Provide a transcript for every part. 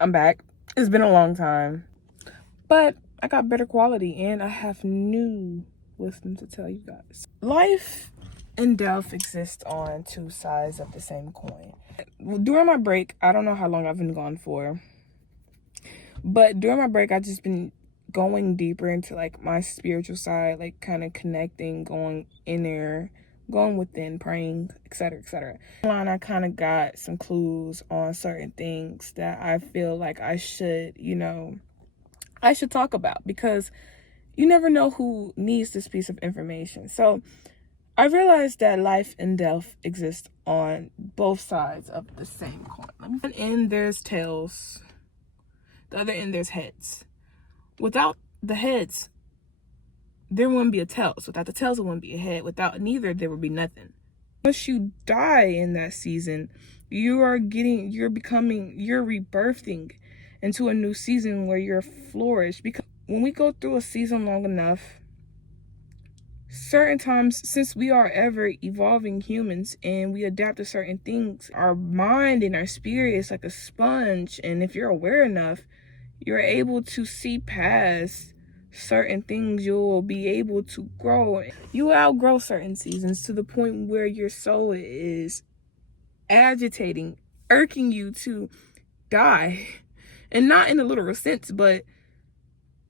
I'm back. It's been a long time, but I got better quality and I have new wisdom to tell you guys. Life and death exist on two sides of the same coin. During my break, I don't know how long I've been gone for, but during my break, I've just been going deeper into like my spiritual side, like kind of connecting, going in there, going within, praying, etc., etc. Online, I kind of got some clues on certain things that I feel like I should talk about, because you never know who needs this piece of information. So I realized that life and death exist on both sides of the same coin. One end there's tails, the other end there's heads. Without the heads, there wouldn't be a tails. Without the tails, there wouldn't be a head. Without neither, there would be nothing. Once you die in that season, you're rebirthing into a new season where you're flourished. Because when we go through a season long enough, certain times, since we are ever evolving humans and we adapt to certain things, our mind and our spirit is like a sponge. And if you're aware enough, you're able to see past certain things. You'll be able to grow. You outgrow certain seasons to the point where your soul is agitating, irking you to die. And not in a literal sense, but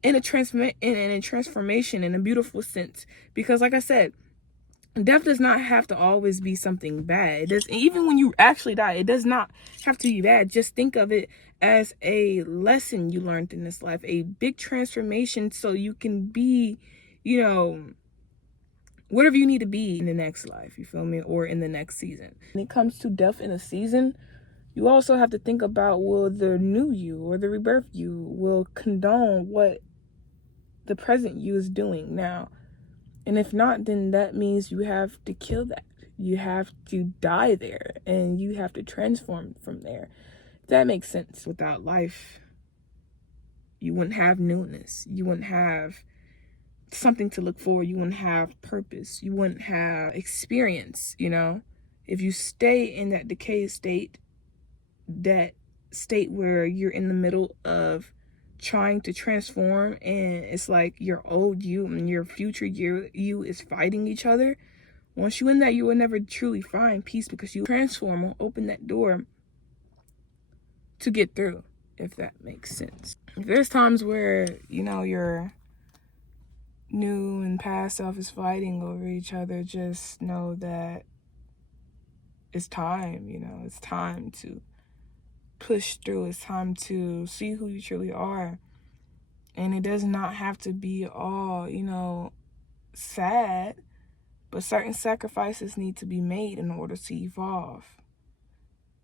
in a transformation, in a beautiful sense. Because like I said, death does not have to always be something bad. Even when you actually die, it does not have to be bad. Just think of it as a lesson you learned in this life, a big transformation, so you can be, whatever you need to be in the next life, you feel me, or in the next season. When it comes to death in a season, you also have to think about, will the new you or the rebirth you will condone what the present you is doing now? And if not, then that means you have to kill that. You have to die there, and you have to transform from there. That makes sense. Without life, you wouldn't have newness. You wouldn't have something to look forward. You wouldn't have purpose. You wouldn't have experience, If you stay in that decayed state, that state where you're in the middle of trying to transform, and it's like your old you and your future you is fighting each other. Once you in that, you will never truly find peace, because you transform or open that door to get through, if that makes sense. There's times where your new and past self is fighting over each other. Just know that it's time. It's time to push through. It's time to see who you truly are. And it does not have to be all, sad, but certain sacrifices need to be made in order to evolve.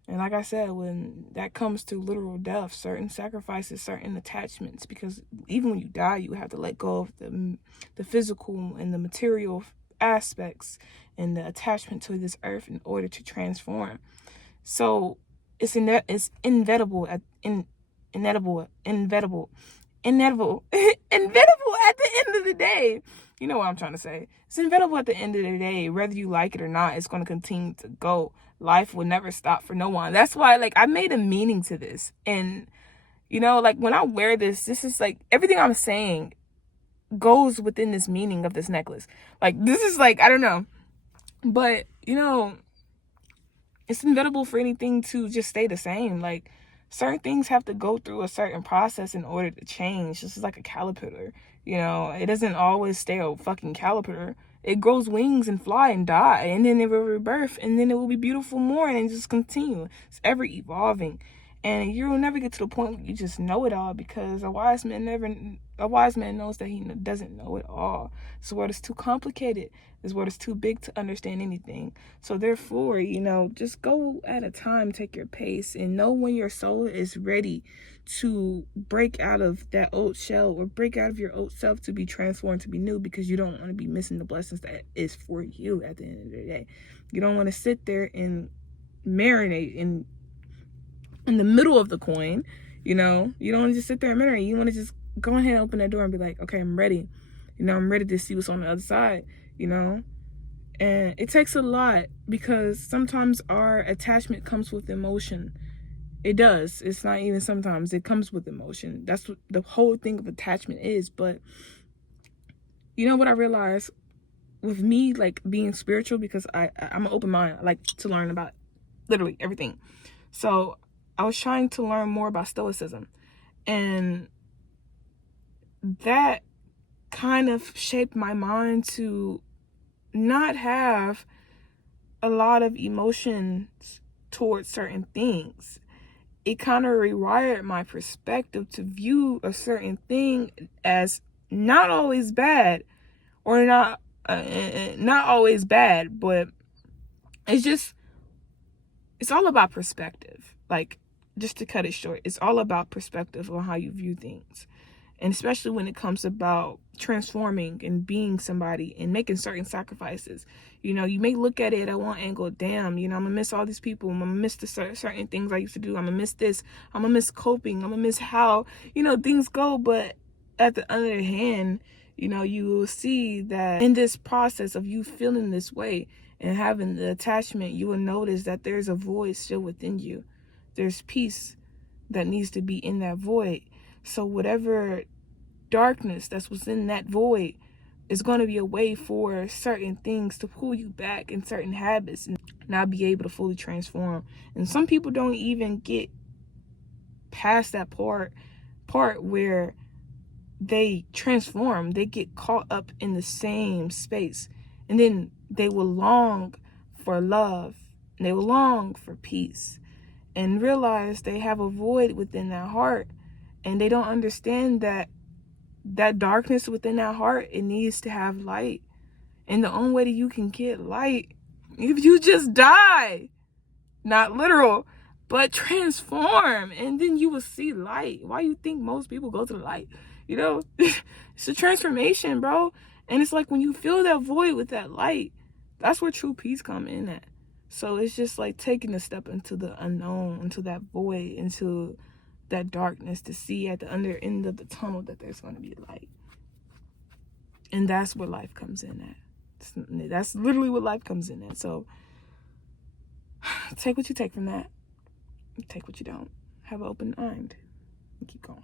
And like I said, when that comes to literal death, certain sacrifices, certain attachments, because even when you die, you have to let go of the physical and the material aspects and the attachment to this earth in order to transform. So it's inevitable at the end of the day. You know what I'm trying to say. It's inevitable at the end of the day. Whether you like it or not, it's going to continue to go. Life will never stop for no one. That's why, I made a meaning to this. And, when I wear this is everything I'm saying goes within this meaning of this necklace. This is I don't know. But, it's inevitable for anything to just stay the same. Certain things have to go through a certain process in order to change. This is like a caterpillar. It doesn't always stay a fucking caterpillar. It grows wings and fly and die, and then it will rebirth, and then it will be beautiful more, and just continue. It's ever evolving. And you will never get to the point where you just know it all, because a wise man knows that he doesn't know it all. This world is too complicated. This world is too big to understand anything. So therefore, just go at a time, take your pace, and know when your soul is ready to break out of that old shell, or break out of your old self to be transformed, to be new, because you don't want to be missing the blessings that is for you at the end of the day. You don't want to sit there and marinate in the middle of the coin. You don't want to just sit there and marinate. You want to just go ahead and open that door and be like, okay, I'm ready. I'm ready to see what's on the other side, And it takes a lot, because sometimes our attachment comes with emotion. It does. It's not even sometimes. It comes with emotion. That's what the whole thing of attachment is. But you know what I realized with me, like being spiritual, because I'm an open mind. I like to learn about literally everything. So I was trying to learn more about Stoicism, and that kind of shaped my mind to not have a lot of emotions towards certain things. It kind of rewired my perspective to view a certain thing as not always bad, or not always bad, but it's all about perspective. Like, just to cut it short, it's all about perspective on how you view things. And especially when it comes about transforming and being somebody and making certain sacrifices. You know, you may look at it at one angle, damn, you know, I'm gonna miss all these people. I'm gonna miss the certain things I used to do. I'm gonna miss this. I'm gonna miss coping. I'm gonna miss how, you know, things go. But at the other hand, you know, you will see that in this process of you feeling this way and having the attachment, you will notice that there's a void still within you. There's peace that needs to be in that void. So whatever darkness that's within that void is going to be a way for certain things to pull you back in certain habits and not be able to fully transform. And some people don't even get past that part where they transform. They get caught up in the same space, and then they will long for love, and they will long for peace, and realize they have a void within that heart, and they don't understand that darkness within that heart, it needs to have light. And the only way that you can get light, if you just die, not literal, but transform, and then you will see light. Why you think most people go to the light? You know, it's a transformation, bro. And it's like when you feel that void with that light, that's where true peace come in at. So it's just like taking a step into the unknown, into that void, into that darkness, to see at the under end of the tunnel that there's going to be light. And that's where life comes in at. That's literally what life comes in at. So take what you take from that. Take what you don't. Have an open mind and keep going.